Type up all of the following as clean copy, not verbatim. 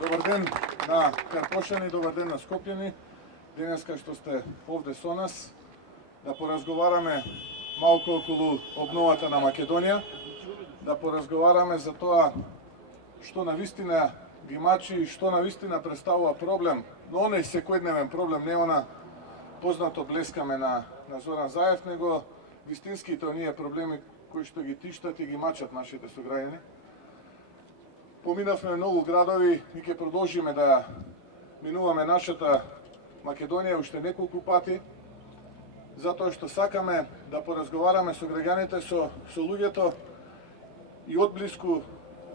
Добар ден на Карпошани, добар ден на Скопјани. Денеска што сте овде со нас, да поразговараме малку околу обновата на Македонија, да поразговараме за тоа што навистина ги мачи и што навистина представува проблем, но оној секојдневен проблем, не она познато блескаме на Зоран Заев, него вистинските оние проблеми кои што ги тиштат и ги мачат нашите сограѓани. Поминавме многу градови и ќе продолжиме да минуваме нашата Македонија уште неколку пати, затоа што сакаме да поразговараме со граѓаните, со луѓето и одблиску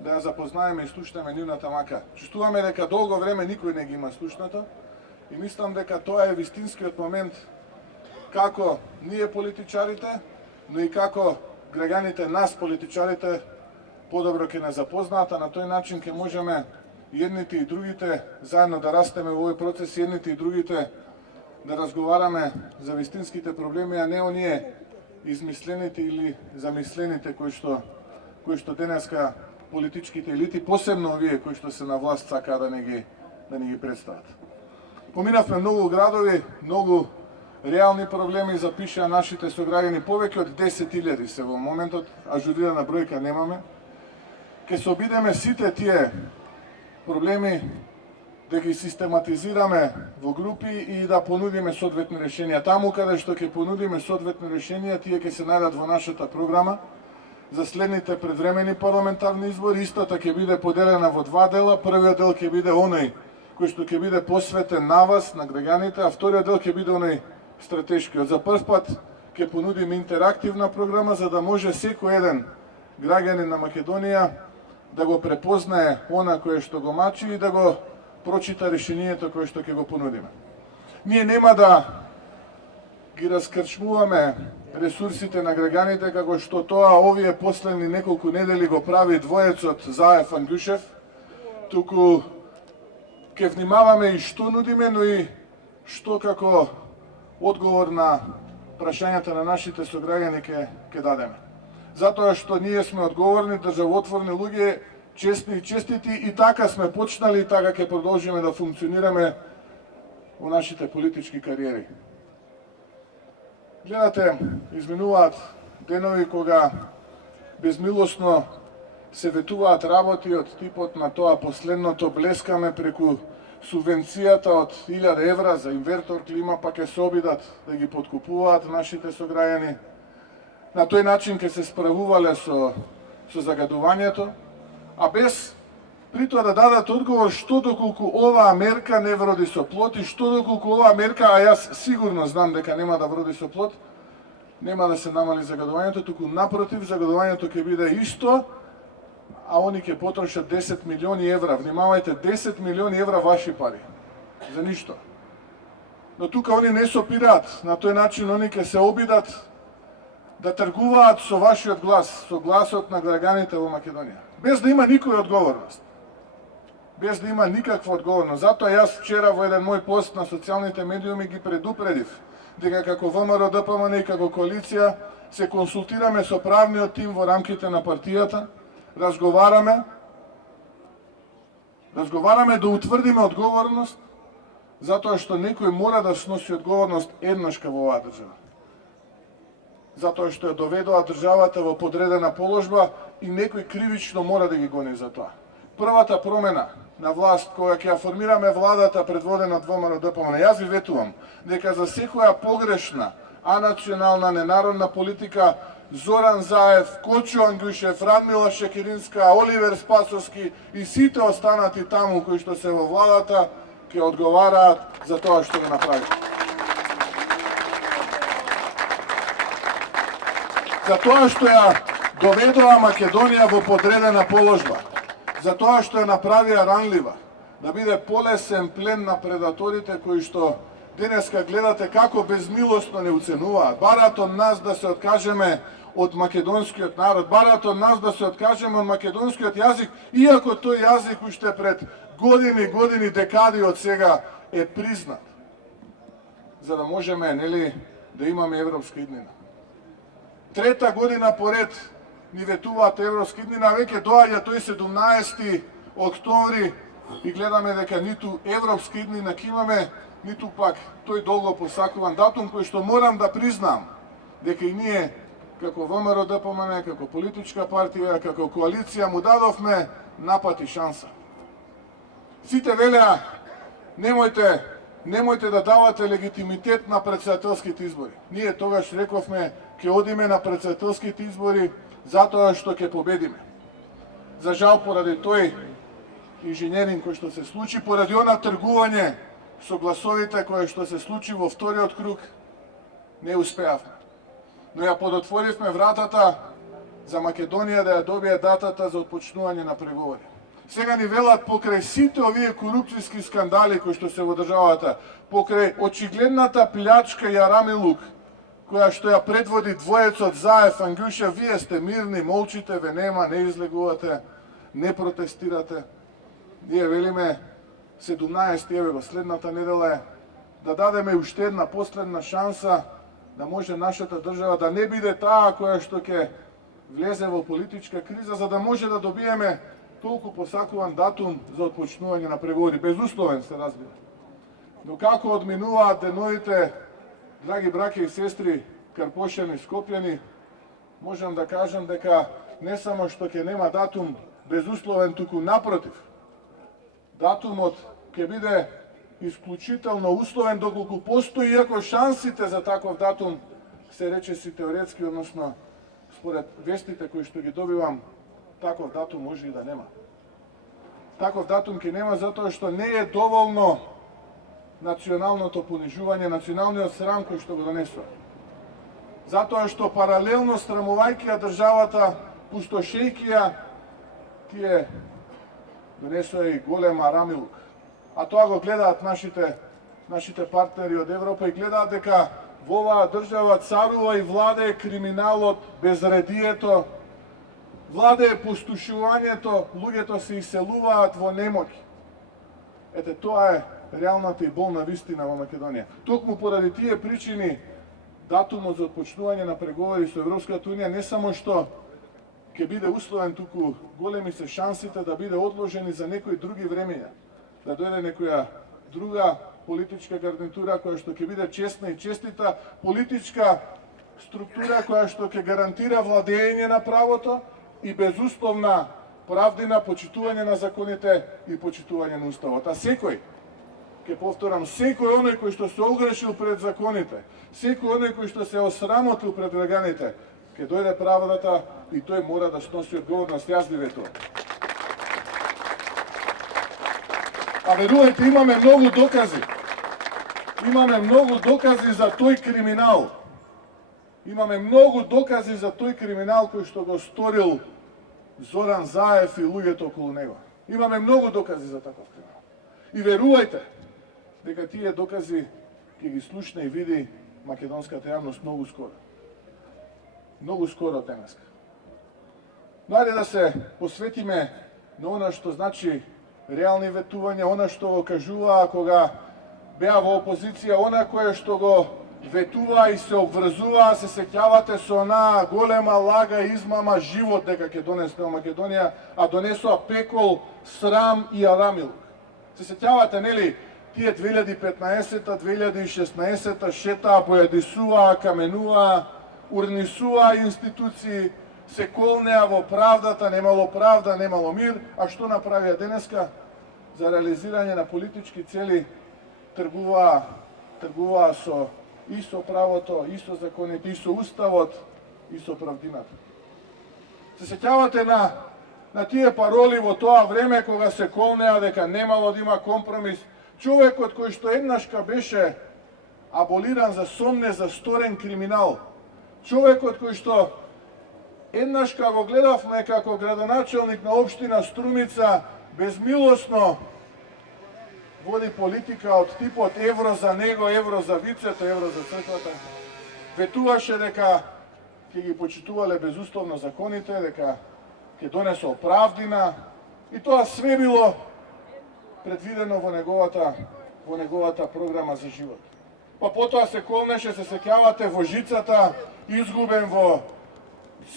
да ја запознаеме и слушнеме нивната мака. Чувствуваме дека долго време никој не ги има слушнато и мислам дека тоа е вистинскиот момент како ние политичарите, но и како граѓаните нас политичарите подобро ќе не запознаат, а на тој начин ќе можеме едните и другите заедно да растеме во овој процес, едните и другите да разговараме за вистинските проблеми, а не оние измислените или замислените кои што денеска политичките елити, посебно овие кои што се на власт, сакаат да не ги представат. Поминавме многу градови, многу реални проблеми запишаа нашите сограѓани, повеќе од 10.000 се во моментот, ажурирана бројка немаме. Ке се обидеме сите тие проблеми да ги систематизираме во групи и да понудиме соодветни решенија. Таму каде што ќе понудиме соодветни решенија, тие ќе се најдат во нашата програма за следните предвремени парламентарни избори. Истата ќе биде поделена во два дела. Првиот дел ќе биде оној кој што ќе биде посветен на вас, на граѓаните, а вториот дел ќе биде оној стратешкиот. За прв пат ќе понудиме интерактивна програма за да може секој еден граѓанин на Македонија да го препознае она кое што го мачи и да го прочита решението кое што ќе го понудиме. Ние нема да ги раскрчмуваме ресурсите на граѓаните како што тоа овие последни неколку недели го прави двоецот Заев Ангушев, туку ќе внимаваме и што нудиме, но и што како одговор на прашањата на нашите сограѓани ќе дадеме. Затоа што ние сме одговорни, државотворни луѓе, честни и честити, и така сме почнали и така ќе продолжиме да функционираме во нашите политички кариери. Гледате, изминуваат денови кога безмилосно се ветуваат работи од типот на тоа последното блескаме преку субвенцијата од 1000 евра за инвертор клима, па ќе се обидат да ги подкупуваат нашите сограѓани. На тој начин ќе се справувале со загадувањето, а без при тоа да дадат одговор што доколку оваа мерка не вроди со плод и што доколку оваа мерка, а јас сигурно знам дека нема да вроди со плод, нема да се намали загадувањето, туку напротив, загадувањето ќе биде исто, а они ќе потрошат 10 милиони евра. Внимавајте, 10 милиони евра ваши пари. За ништо. Но тука они не се опираат. На тој начин они ќе се обидат да тргуваат со вашиот глас, со гласот на граѓаните во Македонија. Без да има никоја одговорност. Без да има никаква одговорност. Затоа јас вчера во еден мој пост на социјалните медиуми ги предупредив дека како ВМРО ДПМН и како коалиција се консултираме со правниот тим во рамките на партијата, разговараме да утврдиме одговорност, затоа што некој мора да сноси одговорност еднашка во оваа држава. Затоа што ја доведоа државата во подредена положба и некој кривично мора да ги гони за тоа. Првата промена на власт, кога ќе ја формираме владата предводена од ВМРО ДПМН, јас ви ветувам дека за секоја погрешна, анационална, ненародна политика Зоран Заев, Кочо Ангушев, Радмила Шекеринска, Оливер Спасовски и сите останати таму кои што се во владата ќе одговараат за тоа што го направи. За тоа што ја доведоа Македонија во подредена положба, за тоа што ја направија ранлива, да биде полесен плен на предаторите кои што денеска гледате како безмилосно не уценуваат. Бараат од нас да се откажеме од македонскиот народ, бараат од нас да се откажеме од македонскиот јазик, иако тој јазик уште пред години, декади од сега е признат, за да можеме, нели, да имаме европска иднина. Трета година поред ни ветуваат европски иднина, веќе доаѓа тој 17 октомври и гледаме дека ниту европски иднина имаме, ниту пак тој долго посакуван датум, кој што морам да признам дека и ние како ВМРО ДПМН, како политичка партија, како коалиција му дадовме напати шанса. Сите велеа немојте да давате легитимитет на претседателските избори. Ние тогаш рековме ќе одиме на претседателските избори затоа што ќе победиме. За жал, поради тој инженеринг кој што се случи, поради она тргување со гласовите кое што се случи во вториот круг, не успеавме. Но ја подотворивме вратата за Македонија да ја добие датата за отпочнување на преговори. Сега ни велат покрај сите овие корупцијски скандали кои што се во државата, покрај очигледната плячка и арамилук, која што ја предводи двоецот Заев, Ангјуша, вие сте мирни, молчите, ве нема, не излегувате, не протестирате. Ние велиме 17 евро следната недела е да дадеме уште една последна шанса да може нашата држава да не биде таа која што ќе влезе во политичка криза, за да може да добиеме толку посакуван датум за отпочнување на преговори. Безусловен се разбира. Но како одминуваат деновите, драги браќа и сестри, Карпошани, Скопјани, можам да кажам дека не само што ќе нема датум безусловен, туку напротив, датумот ќе биде исклучително условен доколку постои, иако шансите за таков датум се речиси теоретски, односно според вестите кои што ги добивам, таков датум може и да нема. Таков датум ќе нема затоа што не е доволно националното понижување, националниот срам кој што го донесува. Затоа што паралелно срамувајќи ја државата, пустошејќи ја, тие донесува и голем арамилук. А тоа го гледаат нашите партнери од Европа и гледаат дека во оваа држава царува и владее криминалот, безредието, владее пустошувањето, луѓето се иселуваат во немоќ. Ете, тоа е реалната и болна вистина во Македонија. Токму поради тие причини, датумот за отпочнување на преговори со Европската унија не само што ќе биде условен, туку големи се шансите да биде одложени за некои други времења, да дојде некоја друга политичка гарнитура која што ќе биде честна и честита, политичка структура која што ќе гарантира владење на правото и безусловна правдина, почитување на законите и почитување на уставот. А секој, ќе повторам, секој оној кој што се огрешил пред законите, секој оној кој што се осрамотил пред граѓаните, ќе дојде правдата и тој мора да сноси одговорност. Јас ви ветувам. А верувајте, имаме многу докази. Имаме многу докази за тој криминал. Имаме многу докази за тој криминал кој што го сторил Зоран Заев и луѓето околу него. Имаме многу докази за таков криминал. И верувајте дека тие докази ќе ги слушне и види македонската јавност многу скоро. Многу скоро денеска. Но ајде да се посветиме на она што значи реални ветувања, она што го кажуваа кога беа во опозиција, она кое што го ветува и се обврзува, се сеќавате со онаа голема лага и измама живот дека ќе донесе во Македонија, а донесоа пекол, срам и арамил. Се сеќавате, нели, тие 2015-та, 2016-та шетаа, појадисуваа, каменуваа, урнисуваа институции, се колнеа во правдата, немало правда, немало мир, а што направија денеска? За реализирање на политички цели тргуваа со и со правото, и со законите, и со уставот, и со правдината. Се сеќавате на тие пароли во тоа време кога се колнеа дека немало да има компромис. Човекот кој што еднашка беше аболиран за сомне за сторен криминал, човекот кој што еднашка го гледавме како градоначелник на општина Струмица, безмилосно води политика од типот евро за него, евро за вицето, евро за црквата. Ветуваше дека ќе ги почитувале безусловно законите, дека ќе донесол правдина и тоа све било предвидено во неговата програма за живот. Па потоа се колнеше, се сеќавате, во жицата, изгубен во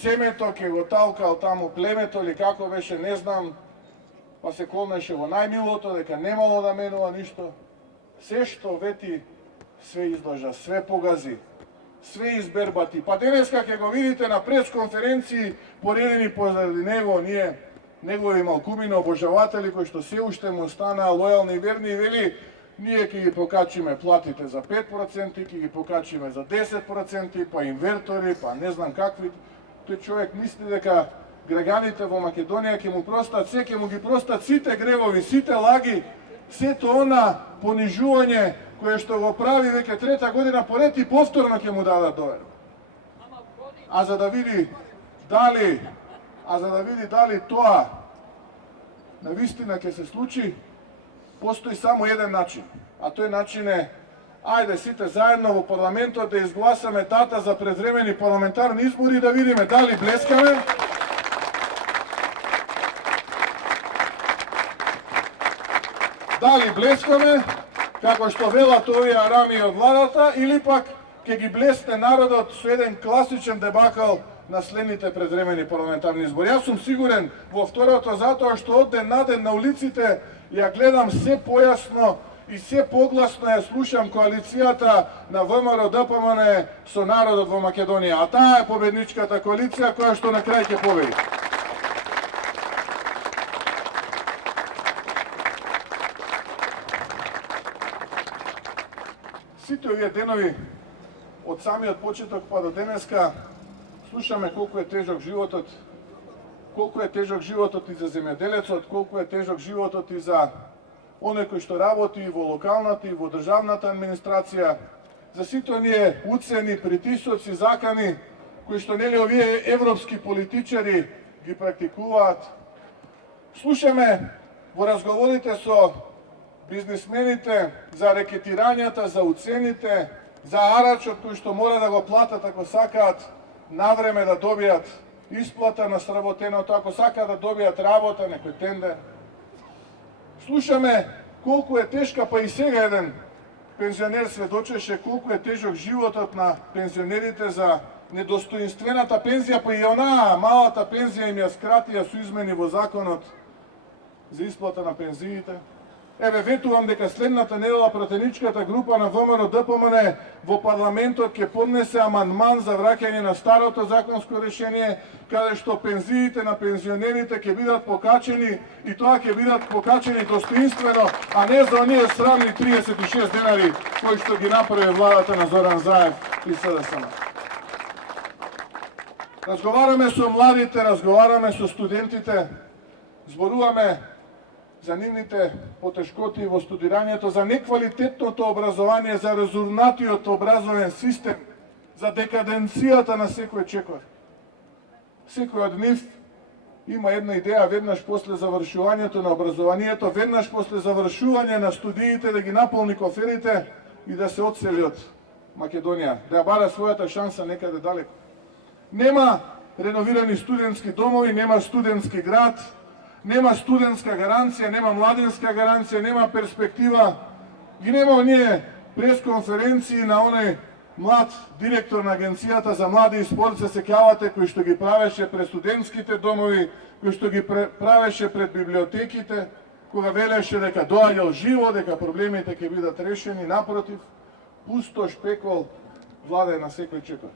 семето, ќе го талкал таму племето или како беше, не знам. па се колнеше во најмилото дека немало да менува ништо. Се што вети, све излажа, све погази, све избербати. Па денеска ќе го видите на пресконференции, поредени позади него, ние негови малкумини обожаватели кои што се уште му останаа лојални и верни, вели ние ќе ги покачиме платите за 5%, ќе ги покачиме за 10%, па инвертори, па не знам какви. Тој човек мисли дека граѓаните во Македонија ќе му простат се, ќе му ги простат сите гревови, сите лаги, сето она понижување кое што го прави веќе трета година поред и повторно ќе му дадат доверба. А за да види дали тоа навистина ќе се случи, постои само еден начин, а тој начин е ајде сите заедно во парламентот да изгласаме дата за предвремени парламентарни избори, да видиме дали блескаме, како што велат овие арами од владата, или пак ќе ги блесне народот со еден класичен дебакал на следните предвремени парламентарни избори. Јас сум сигурен во второто, затоа што од ден на ден на улиците ја гледам се појасно и се погласно ја слушам коалицијата на ВМРО ДПМН со народот во Македонија. А таа е победничката коалиција која што на крај ќе победи. Сите овие денови, од самиот почеток па до денеска, слушаме колку е тежок животот, и за земјоделецот, колку е тежок животот и за оној кој што работи и во локалната и во државната администрација, за сите оние уцени, притисоци, закани, кои што нели овие европски политичари ги практикуваат. Слушаме во разговорите со бизнисмените за рекетирањата, за уцените, за арачот кој што мора да го платат ако сакаат навреме да добијат исплата на сработеното, ако сакаат да добијат работа, некој тендер. Слушаме колку е тешка, па и сега еден пензионер сведочеше колку е тежок животот на пензионерите за недостоинствената пензија, па и онаа малата пензија им ја скратија со измени во законот за исплата на пензиите. Еве, ветувам дека следната недела пратеничката група на ВМРО ДПМН во парламентот ќе поднесе амандман за враќање на старото законско решение, каде што пензиите на пензионерите ќе бидат покачени и тоа ќе бидат покачени достоинствено, а не за оние срамни 36 денари кои што ги направи владата на Зоран Заев и СДСМ. Разговараме со младите, разговараме со студентите, зборуваме за нивните потешкоти во студирањето, за неквалитетното образование, за разурнатиот образовен систем, за декаденцијата на секој чекор. Секој од нив има една идеја веднаш после завршувањето на образованието, веднаш после завршување на студиите да ги наполни коферите и да се одсели од Македонија, да ја бара својата шанса некаде далеко. Нема реновирани студентски домови, нема студентски град, нема студентска гаранција, нема младинска гаранција, нема перспектива. Ги нема оние пресконференции на оној млад директор на Агенцијата за млади и спорт, се сеќавате, кој што ги правеше пред студентските домови, кој што ги правеше пред библиотеките, кога велеше дека доаѓал живо, дека проблемите ќе бидат решени. Напротив, пустош, пекол владае на секој чекор.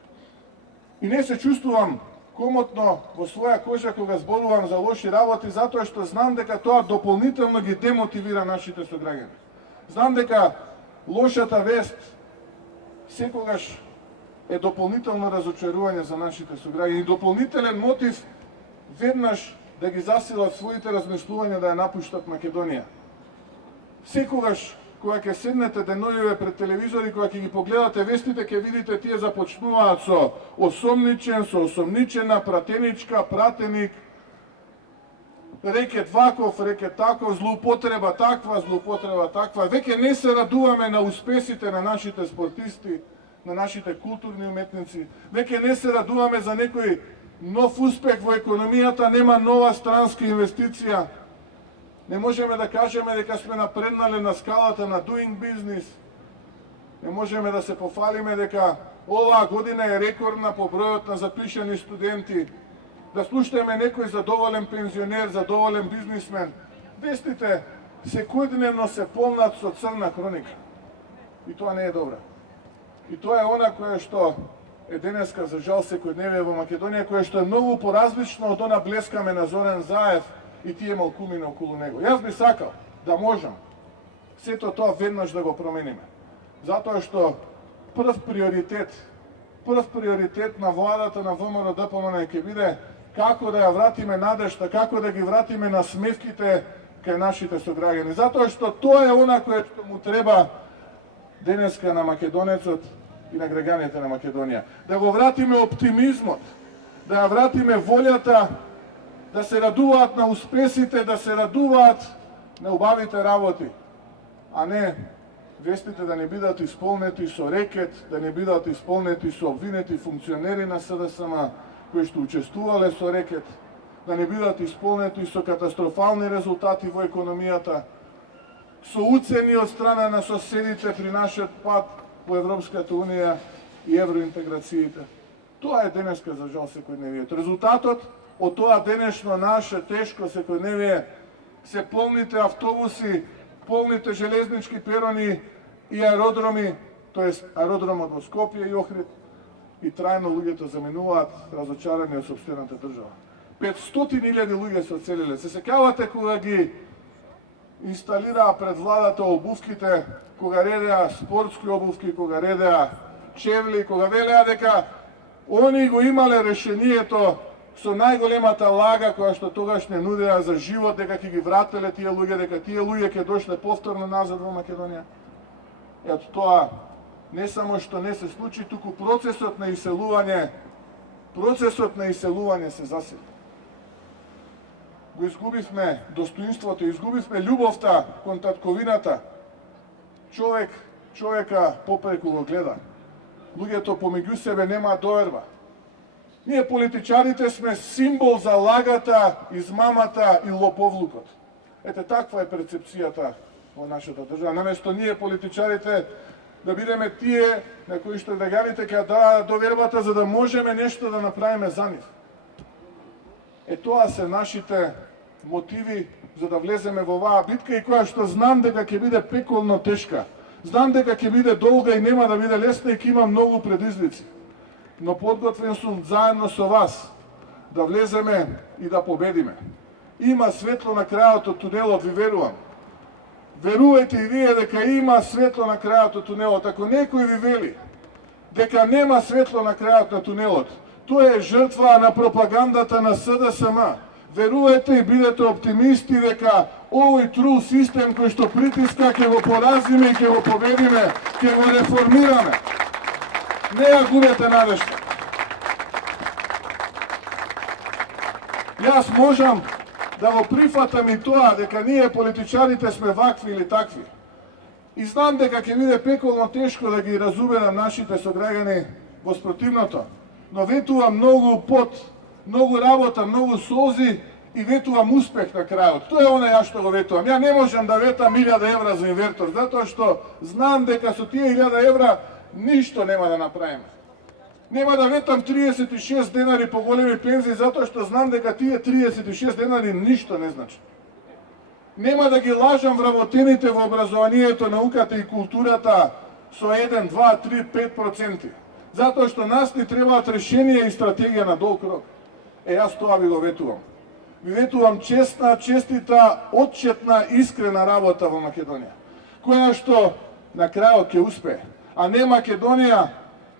И не се чувствувам комотно во своја кожа кога зборувам за лоши работи, затоа што знам дека тоа дополнително ги демотивира нашите сограѓани. Знам дека лошата вест секогаш е дополнително разочарување за нашите сограѓани и дополнителен мотив веднаш да ги засилат своите размислувања да ја напуштат Македонија. Секогаш кога ќе седнете денојуве пред телевизори, кога ќе ги погледате вестите, ќе видите тие започнуваат со осомничен, со осомничена, пратеничка, пратеник, рекет ваков, рекет таков, злоупотреба таква. Веќе не се радуваме на успесите на нашите спортисти, на нашите културни уметници. Веќе не се радуваме за некој нов успех во економијата, нема нова странска инвестиција. Не можеме да кажеме дека сме напреднале на скалата на doing business. Не можеме да се пофалиме дека оваа година е рекордна по бројот на запишани студенти. Да слушаме некој задоволен пензионер, задоволен бизнисмен. Вестите секојдневно се полнат со црна хроника. И тоа не е добро. И тоа е она кое што е денеска за жал секојдневие во Македонија, кое што е многу поразлично од она блескаме на Зоран Заев и тие малкумини околу него. Јас би сакал да можам сето тоа веднаш да го промениме. Затоа што прв приоритет на владата на ВМРО ДПМН ќе биде како да ја вратиме надежта, како да ги вратиме на смевките кај нашите сограѓани. Затоа што тоа е она кое што му треба денеска на македонецот и на граѓаните на Македонија. Да го вратиме оптимизмот, да ја вратиме волјата да се радуваат на успесите, да се радуваат на убавите работи, а не вестите да не бидат исполнети со рекет, да не бидат исполнети со обвинети функционери на СДСМ кои што учествувале со рекет, да не бидат исполнети со катастрофални резултати во економијата, со уцени од страна на соседите при нашиот пат во Европската Унија и евроинтеграциите. Тоа е денеска за жал секојдневието. Резултатот од тоа денешно наше тешко секојдневие се полните автобуси, полните железнички перони и аеродроми, тоест аеродромот во Скопје и Охрид, и трајно луѓето заминуваат разочарани од сопствената држава. 500.000 луѓе се оцелиле. Се сеќавате кога ги инсталираа пред владата обувките, кога редеа спортски обувки, кога редеа чевли, кога велеа дека они го имале решението со најголемата лага која што тогаш не нудеа за живот, дека ќе ги врателе тие луѓе, дека тие луѓе ќе дошле повторно назад во Македонија. Ето тоа не само што не се случи, туку процесот на иселување се засили. Го изгубивме достоинството, изгубивме љубовта кон татковината. Човека попреку го гледа. Луѓето помеѓу себе немаат доверба. Ние политичарите сме символ за лагата, измамата и лоповлукот. Ете таква е перцепцијата во нашата држава. Наместо ние политичарите да бидеме тие на кои што граѓаните ќе дадат довербата за да можеме нешто да направиме за нив. Тоа се нашите мотиви за да влеземе во оваа битка и која што знам дека ќе биде пеколно тешка. Знам дека ќе биде долга и нема да биде лесна и ќе има многу предизвици. Но подготвен сум заедно со вас да влеземе и да победиме. Има светло на крајот од тунелот, ви верувам. Верувајте и вие дека има светло на крајот од тунелот. Ако некој ви вели дека нема светло на крајот на тунелот, тоа е жртва на пропагандата на СДСМ. Верувајте и бидете оптимисти дека овој трул систем кој што притиска ќе го поразиме и ќе го победиме, ќе го реформираме. Не ја губете надежда. Јас можам да го прифатам и тоа дека ние политичарите сме вакви или такви. И знам дека ќе биде пеколно тешко да ги разубедам нашите сограѓани во спротивното, но ветувам многу пот, многу работа, многу солзи и ветувам успех на крајот. Тоа е она ја што го ветувам. Ја не можам да ветам 1000 евра за инвертор, затоа што знам дека со тие 1000 евра ништо нема да направиме. Нема да ветам 36 денари по големи пензии, затоа што знам дека тие 36 денари ништо не значи. Нема да ги лажам вработените во образованието, науката и културата со 1, 2, 3, 5%. Затоа што нас ни требаат решенија и стратегија на долг рок. Јас тоа ви го ветувам. Ви ветувам честна, честита, отчетна, искрена работа во Македонија, која што на крајот ќе успее, а не Македонија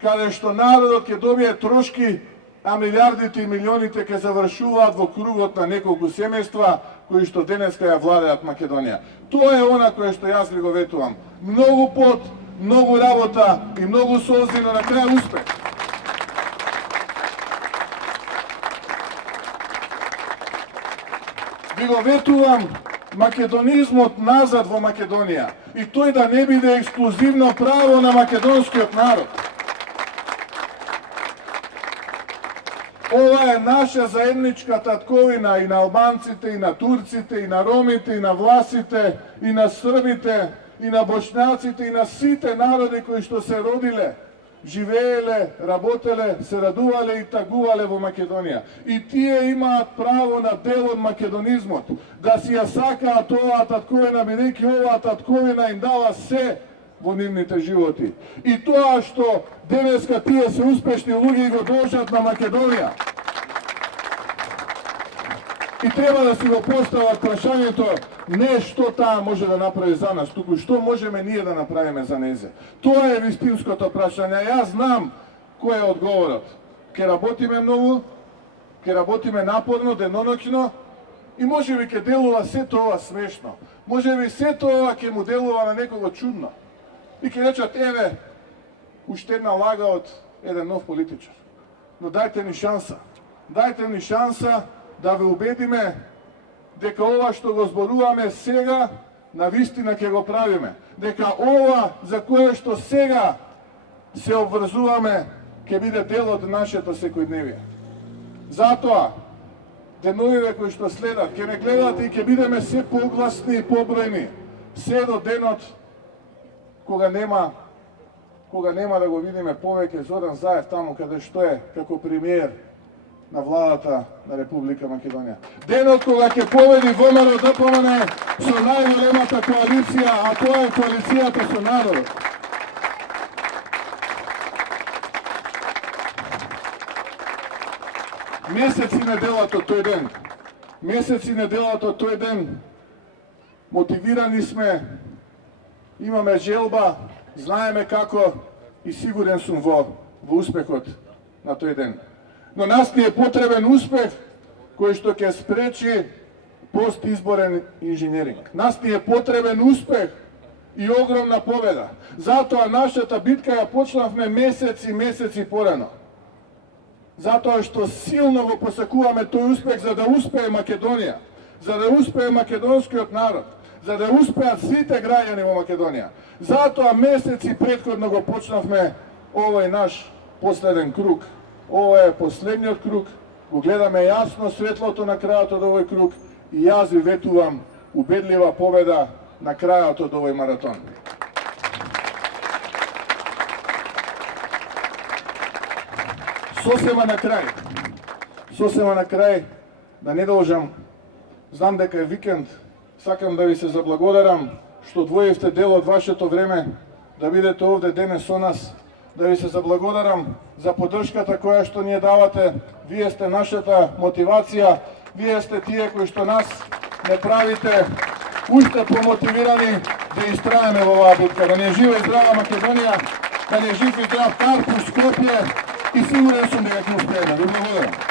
каде што народот ќе добие трошки, а милиардите и милионите ќе завршуваат во кругот на неколку семејства кои што денеска ја владеат Македонија. Тоа е она кое што јас ви го ветувам. Многу пот, многу работа и многу солзи, но на крај успех. Ви го ветувам македонизмот назад во Македонија и тој да не биде ексклузивно право на македонскиот народ. Ова е наша заедничка татковина и на албанците, и на турците, и на ромите, и на власите, и на србите, и на бошњаците, и на сите народи кои што се родиле живееле, работеле, се радувале и тагувале во Македонија. И тие имаат право на дел од македонизмот, да си ја сакаат оваа татковина, бидејќи оваа татковина им дава се во нивните животи. И тоа што денеска тие се успешни луѓе го должат на Македонија. И треба да си го постават прашањето не што таа може да направи за нас, туку што можеме ние да направиме за незе. Тоа е вистинското прашање. Јас знам кој е одговорот. Ке работиме многу, ке работиме напорно, деноноќно и можеби ке делува сето ова смешно. Можеби сето ова ке му делува на некого чудно. И ке речат, еве, уште една лага од еден нов политичар. Но дајте ни шанса. Дајте ни шанса да ве убедиме дека ова што го зборуваме сега, на вистина ќе го правиме. Дека ова за кое што сега се обврзуваме, ќе биде дел од нашето секојдневие. Затоа, деновиве кои што следат, ќе не гледате и ќе бидеме се погласни и побројни. Се до денот кога нема да го видиме повеќе Зоран Заев таму каде што е како премиер на владата на Република Македонија. Денот кога ќе победи ВМРО ДПМН со најголемата коалиција, а тоа е коалицијата со народот. Месеци неделата тој ден. Месеци неделата тој ден. Мотивирани сме, имаме желба, знаеме како и сигурен сум во успехот на тој ден. Но нас ни е потребен успех кој што ќе спречи постизборен инженеринг. Нас ни е потребен успех и огромна победа. Затоа нашата битка ја почнавме месеци порано. Затоа што силно го посакуваме тој успех за да успее Македонија, за да успее македонскиот народ, за да успеат сите граѓани во Македонија. Затоа месеци претходно го почнавме овој наш последен круг. Ова е последниот круг, го гледаме јасно светлото на крајот од овој круг и јас ви ветувам убедлива победа на крајот од овој маратон. Сосема на крај, да не должам, знам дека е викенд, сакам да ви се заблагодарам што одвоивте дел од вашето време да бидете овде денес со нас, да ви се заблагодарам за поддршката која што ние давате. Вие сте нашата мотивација, вие сте тие кои што нас не правите уште помотивирани да истраеме во оваа битка. Да не е жива и здрава Македонија, да не е жив и здрав Карпуш, Скопје и сигурен сум дека ќе успееме. Ви благодарам.